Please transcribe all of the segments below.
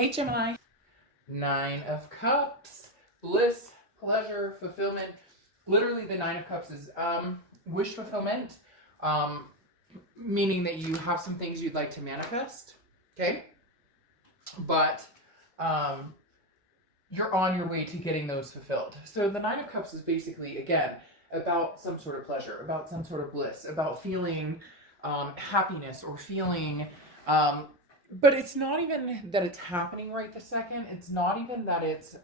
Hey Gemini, Nine of Cups, bliss, pleasure, fulfillment. Literally the Nine of Cups is wish fulfillment, um, meaning that you have some things you'd like to manifest, okay? But you're on your way to getting those fulfilled. So the Nine of Cups is basically, again, about some sort of pleasure, about some sort of bliss, about feeling happiness or feeling but it's not even that it's happening right this second. It's not even that it's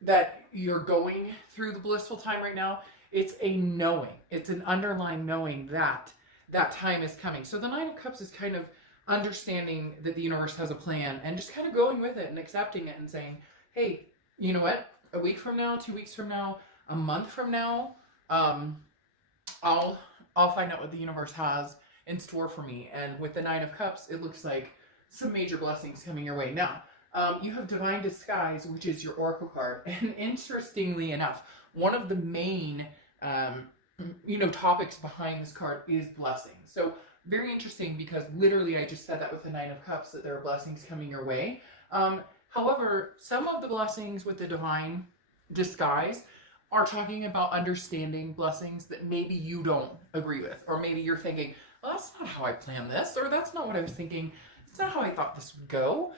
that you're going through the blissful time right now. It's a knowing. It's an underlying knowing that that time is coming. So the Nine of Cups is kind of understanding that the universe has a plan and just kind of going with it and accepting it and saying, hey, you know what? A week from now, 2 weeks from now, a month from now, I'll find out what the universe has in store for me. And with the Nine of Cups, it looks like some major blessings coming your way. Now, you have Divine Disguise, which is your Oracle card. And interestingly enough, one of the main, topics behind this card is blessings. So very interesting because literally I just said that with the Nine of Cups, that there are blessings coming your way. However, some of the blessings with the Divine Disguise are talking about understanding blessings that maybe you don't agree with, or maybe you're thinking, well, that's not how I planned this, or that's not what I was thinking. It's not how I thought this would go.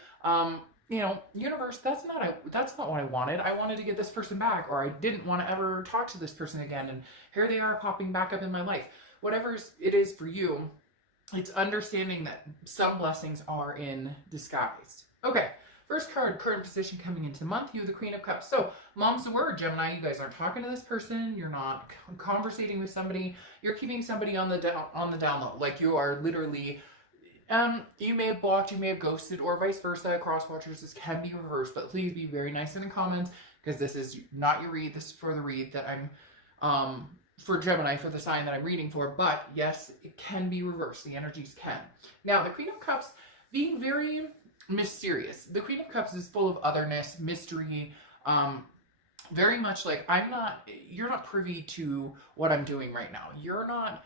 Universe, that's not what I wanted. I wanted to get this person back, or I didn't want to ever talk to this person again, and here they are popping back up in my life. Whatever it is for you, it's understanding that some blessings are in disguise. Okay. First card, current position coming into the month, you have the Queen of Cups. So, mom's the word, Gemini. You guys aren't talking to this person. You're not conversating with somebody. You're keeping somebody on the down low. Like you are literally, you may have blocked, you may have ghosted, or vice versa. Cross watchers, this can be reversed, but please be very nice in the comments because this is not your read. This is for the read that I'm, for Gemini, for the sign that I'm reading for. But yes, it can be reversed. The energies can. Now, the Queen of Cups being very mysterious. The Queen of Cups is full of otherness, mystery, very much like you're not privy to what I'm doing right now. You're not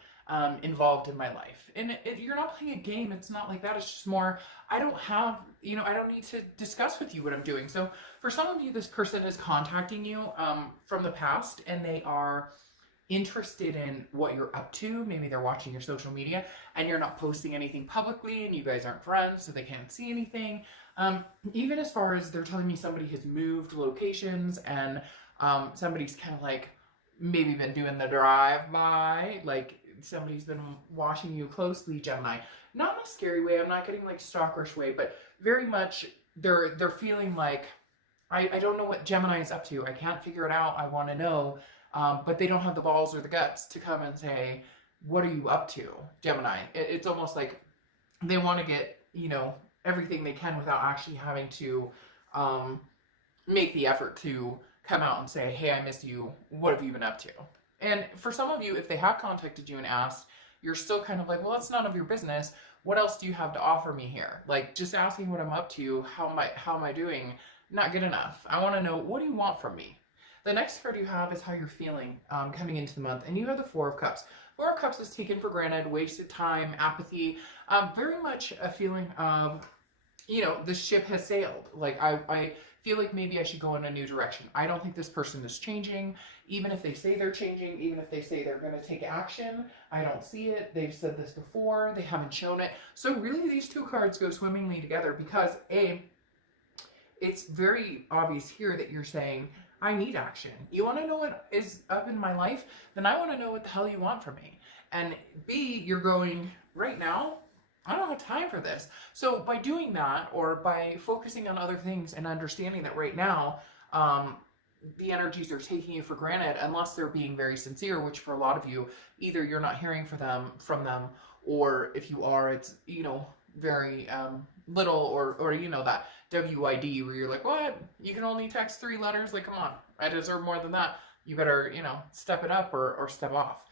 involved in my life. And you're not playing a game. It's not like that. It's just more, I don't need to discuss with you what I'm doing. So for some of you, this person is contacting you from the past, and they are interested in what you're up to. Maybe they're watching your social media and you're not posting anything publicly, and you guys aren't friends, so they can't see anything. Even as far as they're telling me somebody has moved locations, and somebody's kind of like maybe been doing the drive-by, like somebody's been watching you closely, Gemini. Not in a scary way. I'm not getting like stalkerish way, but very much they're feeling like, I don't know what Gemini is up to. I can't figure it out. I want to know. But they don't have the balls or the guts to come and say, what are you up to, Gemini? It's almost like they want to get, everything they can without actually having to make the effort to come out and say, hey, I miss you. What have you been up to? And for some of you, if they have contacted you and asked, you're still kind of like, well, that's none of your business. What else do you have to offer me here? Like, just asking what I'm up to, how am I doing? Not good enough. I want to know, what do you want from me? The next card you have is how you're feeling coming into the month, and you have the Four of Cups. Four of Cups is taken for granted, wasted time, apathy, very much a feeling of, the ship has sailed. Like, I feel like maybe I should go in a new direction. I don't think this person is changing. Even if they say they're changing, even if they say they're going to take action, I don't see it. They've said this before. They haven't shown it. So really, these two cards go swimmingly together because, A, it's very obvious here that you're saying, I need action. You want to know what is up in my life? Then I want to know what the hell you want from me. And B, you're going, right now, I don't have time for this. So by doing that, or by focusing on other things and understanding that right now, the energies are taking you for granted, unless they're being very sincere, which for a lot of you, either you're not hearing from them, or if you are, it's, very little, or that WID where you're like, what? You can only text 3 letters? Like, come on, I deserve more than that. You better, step it up or step off.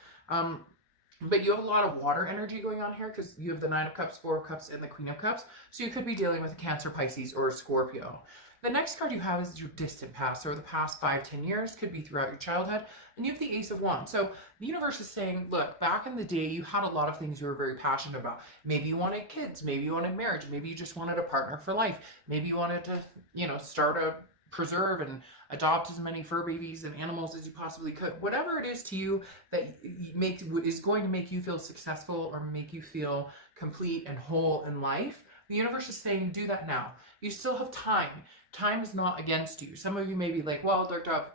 But you have a lot of water energy going on here because you have the Nine of Cups, Four of Cups, and the Queen of Cups. So you could be dealing with a Cancer, Pisces, or a Scorpio. The next card you have is your distant past, or the past 5, 10 years, could be throughout your childhood. And you have the Ace of Wands. So the universe is saying, look, back in the day, you had a lot of things you were very passionate about. Maybe you wanted kids, maybe you wanted marriage, maybe you just wanted a partner for life. Maybe you wanted to, start a preserve and adopt as many fur babies and animals as you possibly could. Whatever it is to you that is going to make you feel successful or make you feel complete and whole in life, the universe is saying do that now. You still have time. Time is not against you. Some of you may be like, well, Dr.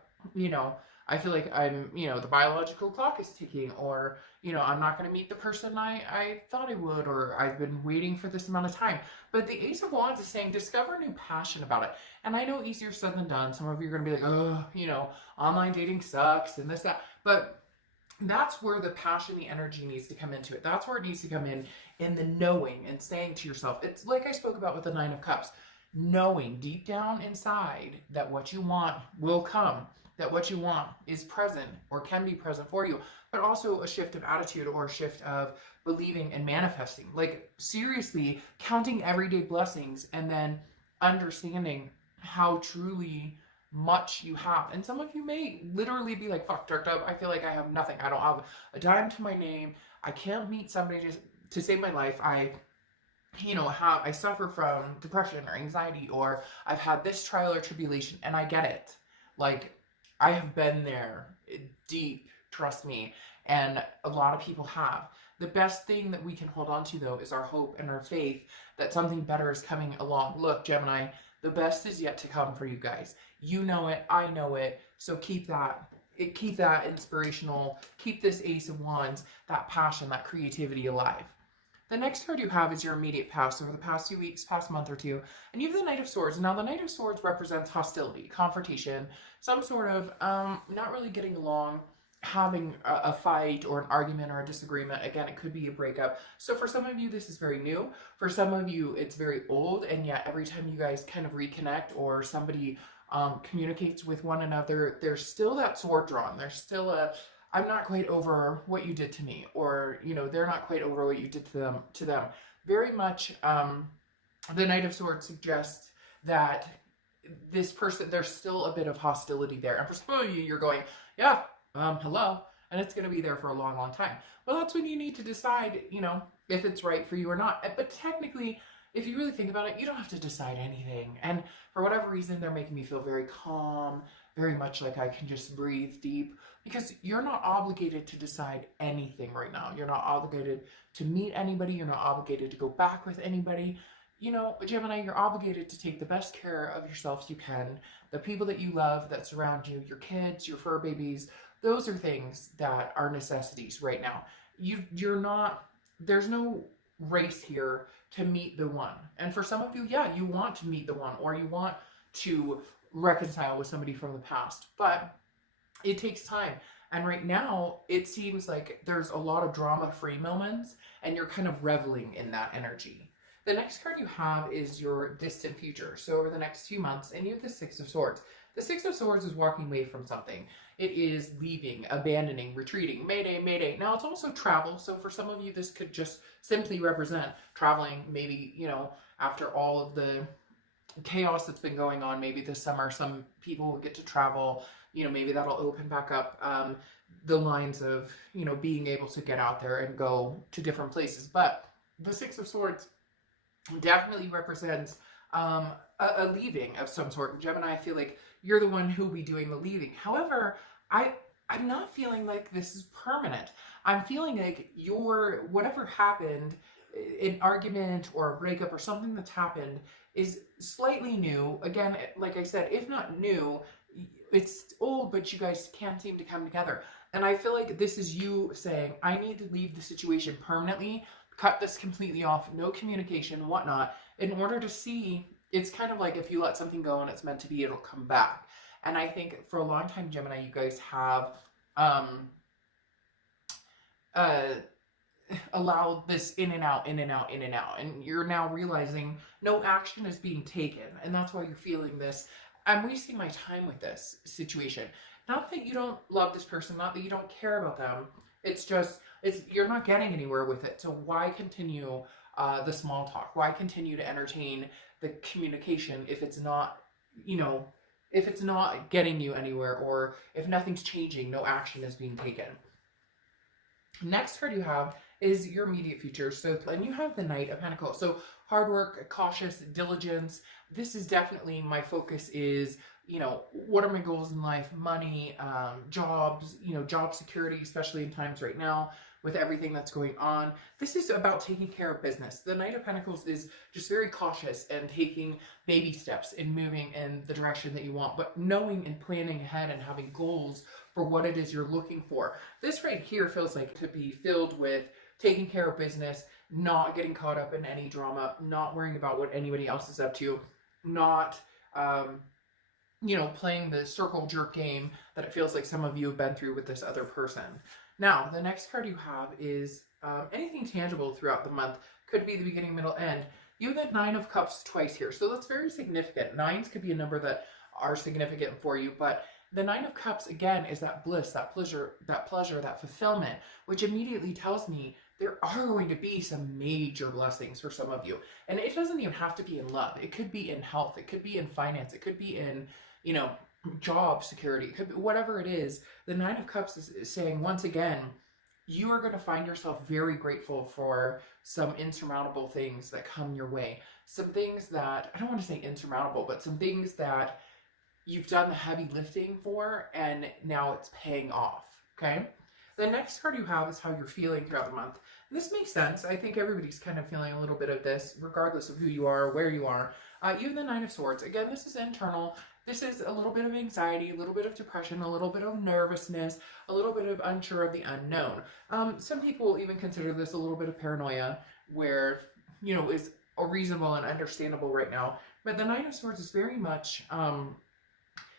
I feel like I'm, the biological clock is ticking, or, I'm not going to meet the person I thought I would, or I've been waiting for this amount of time. But the Ace of Wands is saying discover a new passion about it. And I know easier said than done. Some of you are going to be like, oh, online dating sucks and this, that. But that's where the passion, the energy needs to come into it. That's where it needs to come in the knowing and saying to yourself. It's like I spoke about with the Nine of Cups. Knowing deep down inside that what you want will come, that what you want is present or can be present for you, but also a shift of attitude or a shift of believing and manifesting. Like seriously, counting everyday blessings and then understanding how truly much you have. And some of you may literally be like, fuck, Dark Dove, I feel like I have nothing. I don't have a dime to my name. I can't meet somebody to save my life. I suffer from depression or anxiety, or I've had this trial or tribulation, and I get it. Like, I have been there deep, trust me, and a lot of people have. The best thing that we can hold on to, though, is our hope and our faith that something better is coming along. Look, Gemini, the best is yet to come for you guys. You know it, I know it, so keep that inspirational, keep this Ace of Wands, that passion, that creativity alive. The next card you have is your immediate past, over the past few weeks, past month or two, and you have the Knight of Swords. Now, the Knight of Swords represents hostility, confrontation, some sort of not really getting along, having a fight or an argument or a disagreement. Again, it could be a breakup. So for some of you, this is very new. For some of you, it's very old, and yet every time you guys kind of reconnect or somebody communicates with one another, there's still that sword drawn. There's still I'm not quite over what you did to me, or, they're not quite over what you did to them. Very much, the Knight of Swords suggests that this person, there's still a bit of hostility there. And for some of you, you're going, yeah, hello, and it's going to be there for a long, long time. Well, that's when you need to decide, if it's right for you or not. But technically, if you really think about it, you don't have to decide anything. And for whatever reason, they're making me feel very calm, very much like I can just breathe deep, because you're not obligated to decide anything right now. You're not obligated to meet anybody. You're not obligated to go back with anybody. Gemini, you're obligated to take the best care of yourself you can. The people that you love, that surround you, your kids, your fur babies, those are things that are necessities right now. You're not, there's no race here to meet the one. And for some of you, yeah, you want to meet the one, or you want to reconcile with somebody from the past, but it takes time. And right now, it seems like there's a lot of drama-free moments, and you're kind of reveling in that energy. The next card you have is your distant future. So over the next few months, and you have the Six of Swords. The Six of Swords is walking away from something. It is leaving, abandoning, retreating, mayday, mayday. Now, it's also travel. So for some of you, this could just simply represent traveling, maybe, after all of the chaos that's been going on, maybe this summer, some people will get to travel, maybe that'll open back up the lines of, being able to get out there and go to different places. But the Six of Swords definitely represents a leaving of some sort. Gemini, I feel like you're the one who'll be doing the leaving. However, I'm not feeling like this is permanent. I'm feeling like whatever happened, an argument or a breakup or something that's happened, is slightly new. Again, like I said, if not new, it's old, but you guys can't seem to come together. And I feel like this is you saying, I need to leave the situation permanently, cut this completely off, no communication, whatnot, in order to see. It's kind of like if you let something go and it's meant to be, it'll come back. And I think for a long time, Gemini, you guys have allowed this in and out, in and out, in and out. And you're now realizing no action is being taken. And that's why you're feeling this. I'm wasting my time with this situation. Not that you don't love this person, not that you don't care about them. It's just, you're not getting anywhere with it. So why continue the small talk? Why continue to entertain the communication if it's not you know, if it's not getting you anywhere, or if nothing's changing, no action is being taken. Next card you have is your immediate future. So, and you have the Knight of Pentacles. So hard work, cautious, diligence. This is definitely my focus is, you know, what are my goals in life? Money, jobs, you know, job security, especially in times right now with everything that's going on. This is about taking care of business. The Knight of Pentacles is just very cautious and taking baby steps and moving in the direction that you want, but knowing and planning ahead and having goals for what it is you're looking for. This right here feels like to be filled with taking care of business, not getting caught up in any drama, not worrying about what anybody else is up to, not, you know, playing the circle jerk game that it feels like some of you have been through with this other person. Now, the next card you have is anything tangible throughout the month. Could be the beginning, middle, end. You have the Nine of Cups twice here, so that's very significant. Nines could be a number that are significant for you, but the Nine of Cups, again, is that bliss, that pleasure, that fulfillment, which immediately tells me there are going to be some major blessings for some of you. And it doesn't even have to be in love. It could be in health. It could be in finance. It could be in, you know, job security. It could be whatever it is. The Nine of Cups is saying, once again, you are going to find yourself very grateful for some insurmountable things that come your way. Some things that, I don't want to say insurmountable, but some things that you've done the heavy lifting for, and now it's paying off, okay? The next card you have is how you're feeling throughout the month. And this makes sense. I think everybody's kind of feeling a little bit of this, regardless of who you are, where you are. You have the Nine of Swords. Again, this is internal. This is a little bit of anxiety, a little bit of depression, a little bit of nervousness, a little bit of unsure of the unknown. Some people will even consider this a little bit of paranoia, where, you know, is reasonable and understandable right now. But the Nine of Swords is very much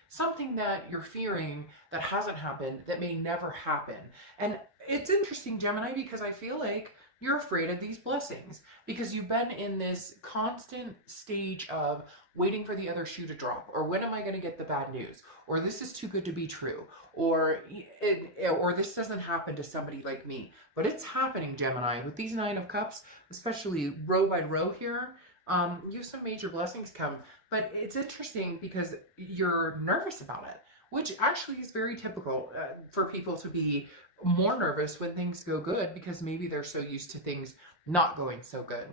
something that you're fearing that hasn't happened, that may never happen. And it's interesting, Gemini, because I feel like you're afraid of these blessings because you've been in this constant stage of waiting for the other shoe to drop, or when am I going to get the bad news, or this is too good to be true, or this doesn't happen to somebody like me. But it's happening, Gemini, with these Nine of Cups, especially row by row here. You have some major blessings come, but it's interesting because you're nervous about it, which actually is very typical for people to be more nervous when things go good, because maybe they're so used to things not going so good.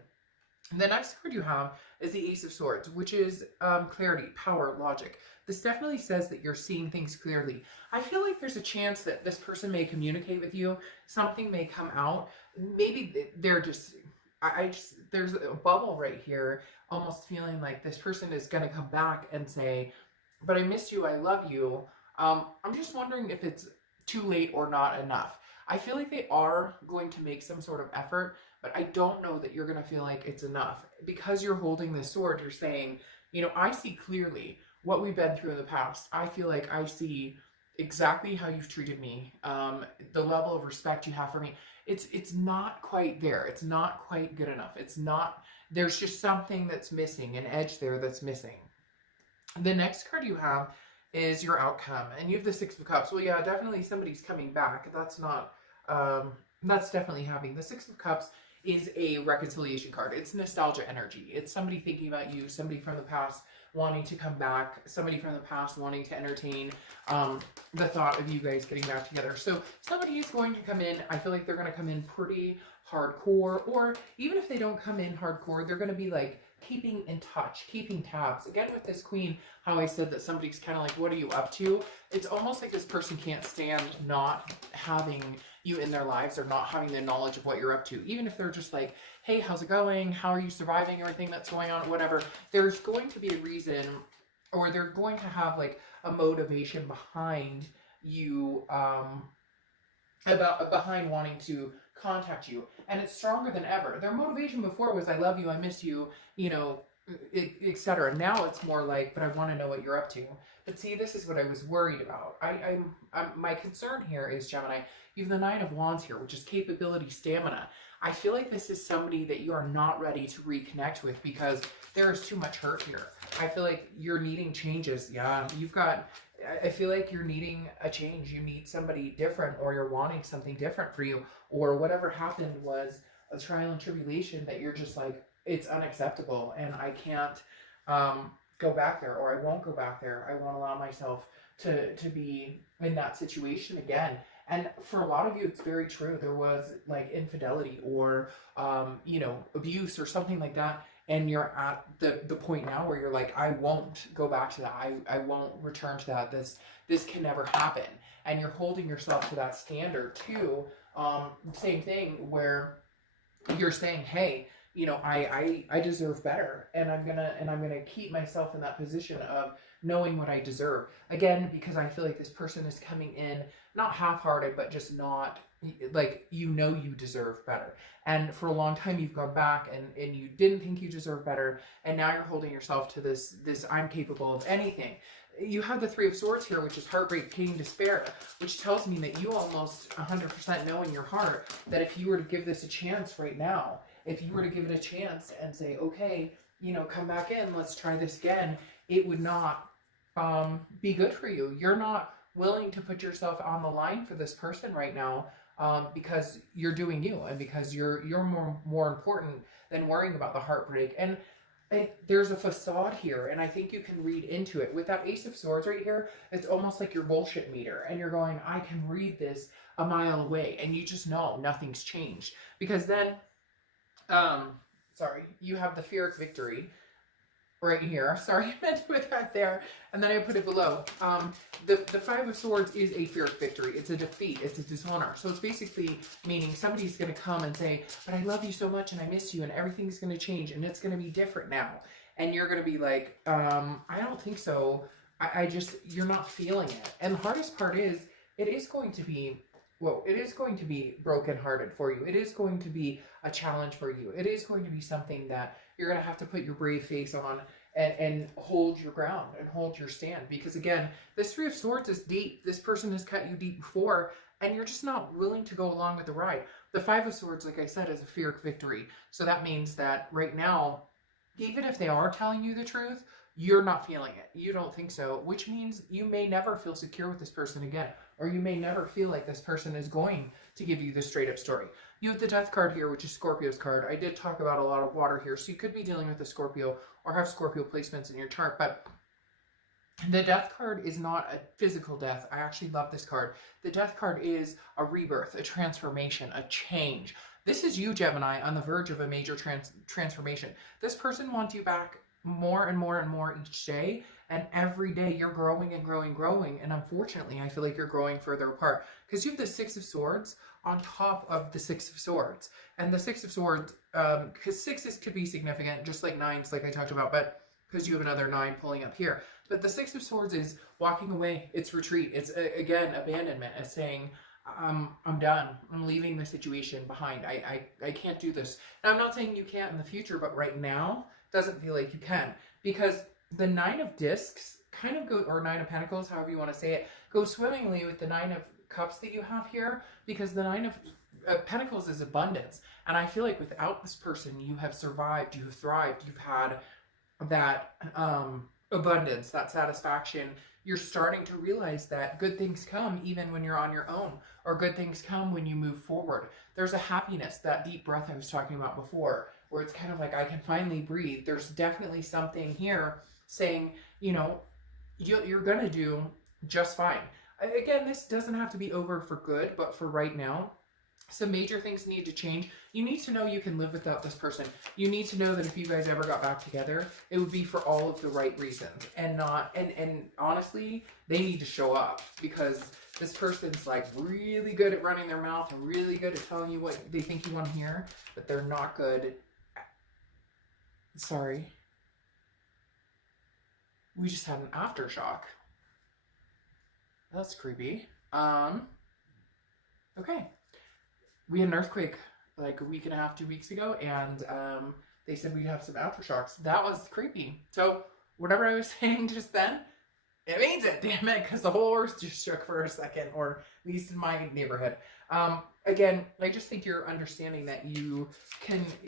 The next card you have is the Ace of Swords, which is clarity, power, logic. This definitely says that you're seeing things clearly. I feel like there's a chance that this person may communicate with you. Something may come out. Maybe they're just, there's a bubble right here, almost feeling like this person is going to come back and say, but I miss you, I love you. I'm just wondering if it's too late or not enough. I feel like they are going to make some sort of effort, but I don't know that you're going to feel like it's enough. Because you're holding this sword, you're saying, you know, I see clearly what we've been through in the past. I feel like I see exactly how you've treated me, the level of respect you have for me. It's not quite there. It's not quite good enough. It's not, there's just something that's missing, an edge there that's missing. The next card you have is your outcome, and you have the Six of Cups. Well, yeah, definitely somebody's coming back. That's not, that's definitely happening. The Six of Cups is a reconciliation card. It's nostalgia energy. It's somebody thinking about you, somebody from the past wanting to come back, somebody from the past wanting to entertain the thought of you guys getting back together. So somebody is going to come in. I feel like they're going to come in pretty hardcore, or even if they don't come in hardcore, they're going to be like keeping in touch, keeping tabs. Again, with this Queen, how I said that somebody's kind of like, what are you up to? It's almost like this person can't stand not having you in their lives, or not having the knowledge of what you're up to. Even if they're just like, hey, how's it going? How are you surviving everything that's going on? Whatever. There's going to be a reason, or they're going to have like a motivation behind you, behind wanting to contact you, and it's stronger than ever. Their motivation before was, I love you, I miss you, you know, etc. Now it's more like, but I want to know what you're up to. But see, this is what I was worried about. My concern here is, Gemini, you have the Nine of Wands here, which is capability, stamina. I feel like this is somebody that you are not ready to reconnect with because there is too much hurt here. I feel like you're needing changes. Yeah, I feel like you're needing a change. You need somebody different, or you're wanting something different for you, or whatever happened was a trial and tribulation that you're just like, it's unacceptable and I can't go back there, or I won't go back there. I won't allow myself to be in that situation again. And for a lot of you, it's very true. There was like infidelity or, you know, abuse or something like that. And you're at the point now where you're like, I won't go back to that. I won't return to that. This can never happen. And you're holding yourself to that standard too. Same thing where you're saying, hey, you know, I deserve better, and I'm gonna keep myself in that position of knowing what I deserve. Again, because I feel like this person is coming in not half-hearted, but just not like, you know, you deserve better. And for a long time you've gone back and you didn't think you deserve better, and now you're holding yourself to this I'm capable of anything. You have the Three of Swords here, which is heartbreak, pain, despair, which tells me that you almost 100% know in your heart that if you were to give this a chance right now, if you were to give it a chance and say, okay, you know, come back in, let's try this again, it would not be good for you. You're not willing to put yourself on the line for this person right now, because you're doing you, and because you're more important than worrying about the heartbreak. And there's a facade here, and I think you can read into it. With that Ace of Swords right here, it's almost like your bullshit meter, and you're going, I can read this a mile away, and you just know nothing's changed. Because then, sorry, you have the fear of victory right here. Sorry, I meant to put that there, and then I put it below. The Five of Swords is a fear of victory. It's a defeat. It's a dishonor. So it's basically meaning somebody's going to come and say, but I love you so much, and I miss you, and everything's going to change, and it's going to be different now. And you're going to be like, I don't think so. I just, you're not feeling it. And the hardest part is, it is going to be, well, it is going to be brokenhearted for you. It is going to be a challenge for you. It is going to be something that you're going to have to put your brave face on and hold your ground and hold your stand. Because again, this Three of Swords is deep. This person has cut you deep before, and you're just not willing to go along with the ride. The Five of Swords, like I said, is a fear of victory. So that means that right now, even if they are telling you the truth, you're not feeling it. You don't think so, which means you may never feel secure with this person again, or you may never feel like this person is going to give you the straight up story. You have the Death card here, which is Scorpio's card. I did talk about a lot of water here, so you could be dealing with a Scorpio or have Scorpio placements in your chart, but the Death card is not a physical death. I actually love this card. The Death card is a rebirth, a transformation, a change. This is you, Gemini, on the verge of a major transformation. This person wants you back more and more and more each day, and every day you're growing and growing, and unfortunately I feel like you're growing further apart, because you have the Six of Swords on top of the Six of Swords. And the Six of Swords, because sixes could be significant, just like nines, like I talked about, but because you have another 9 pulling up here. But the Six of Swords is walking away. It's retreat. It's, again, abandonment. It's saying, I'm done. I'm leaving the situation behind. I can't do this. Now, I'm not saying you can't in the future, but right now, doesn't feel like you can. Because the Nine of Discs kind of go, or Nine of Pentacles, however you want to say it, goes swimmingly with the Nine of Cups that you have here, because the Nine of Pentacles is abundance. And I feel like without this person, you have survived, you have thrived, you've had that abundance, that satisfaction. You're starting to realize that good things come even when you're on your own, or good things come when you move forward. There's a happiness, that deep breath I was talking about before, where it's kind of like, I can finally breathe. There's definitely something here saying, you know, you're going to do just fine. Again, this doesn't have to be over for good, but for right now, some major things need to change. You need to know you can live without this person. You need to know that if you guys ever got back together, it would be for all of the right reasons, and not, and honestly, they need to show up, because this person's like really good at running their mouth and really good at telling you what they think you want to hear, but they're not good. Sorry. We just had an aftershock. That's creepy. Okay. We had an earthquake like a week and a half, 2 weeks ago, and they said we'd have some aftershocks. That was creepy. So whatever I was saying just then, it means it, damn it, because the whole earth just shook for a second, or at least in my neighborhood. Again, I just think you're understanding that you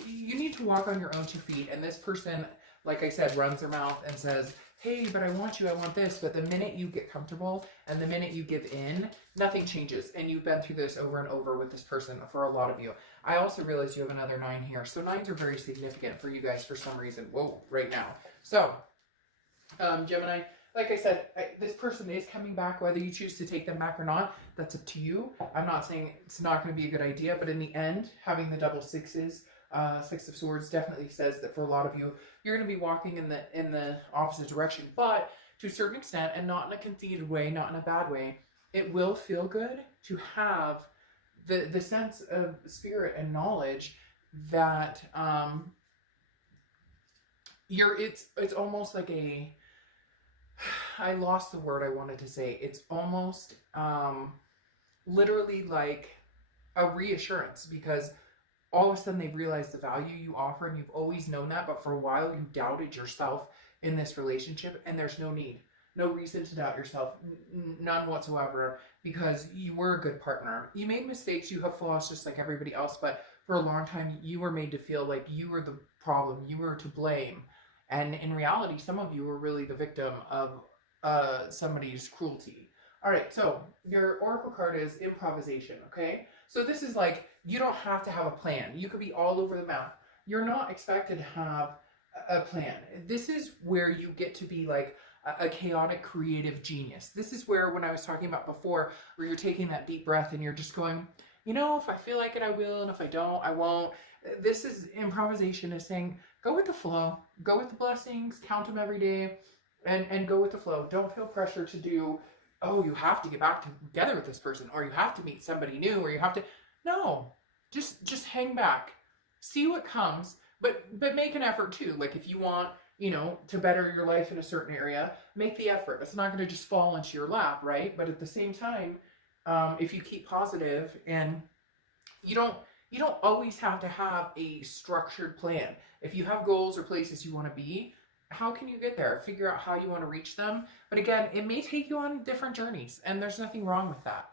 need to walk on your own 2 feet, and this person, like I said, runs their mouth and says, hey, but I want you, I want this. But the minute you get comfortable and the minute you give in, nothing changes. And you've been through this over and over with this person for a lot of you. I also realize you have another 9 here. So 9s are very significant for you guys for some reason. Whoa, right now. So Gemini, like I said, this person is coming back, whether you choose to take them back or not, that's up to you. I'm not saying it's not going to be a good idea, but in the end, having the double sixes, Six of Swords definitely says that for a lot of you, you're going to be walking in the opposite direction, but to a certain extent, and not in a conceited way, not in a bad way, it will feel good to have the sense of spirit and knowledge that it's almost like a, I lost the word I wanted to say. It's almost literally like a reassurance, because all of a sudden they've realized the value you offer, and you've always known that, but for a while you doubted yourself in this relationship, and there's no need, no reason to doubt yourself, none whatsoever, because you were a good partner. You made mistakes, you have flaws just like everybody else, but for a long time you were made to feel like you were the problem, you were to blame. And in reality, some of you were really the victim of somebody's cruelty. All right, so your oracle card is improvisation, okay? So this is like, you don't have to have a plan. You could be all over the map. You're not expected to have a plan. This is where you get to be like a chaotic creative genius. This is where, when I was talking about before, where you're taking that deep breath and you're just going, you know, if I feel like it, I will, and if I don't, I won't. This is improvisation, is saying, go with the flow, go with the blessings, count them every day, and go with the flow. Don't feel pressure to do, oh, you have to get back together with this person, or you have to meet somebody new, or you have to, no, just hang back, see what comes, but make an effort too. Like if you want, you know, to better your life in a certain area, make the effort. It's not going to just fall into your lap, right? But at the same time, if you keep positive, and you don't always have to have a structured plan. If you have goals or places you want to be, how can you get there? Figure out how you want to reach them. But again, it may take you on different journeys, and there's nothing wrong with that.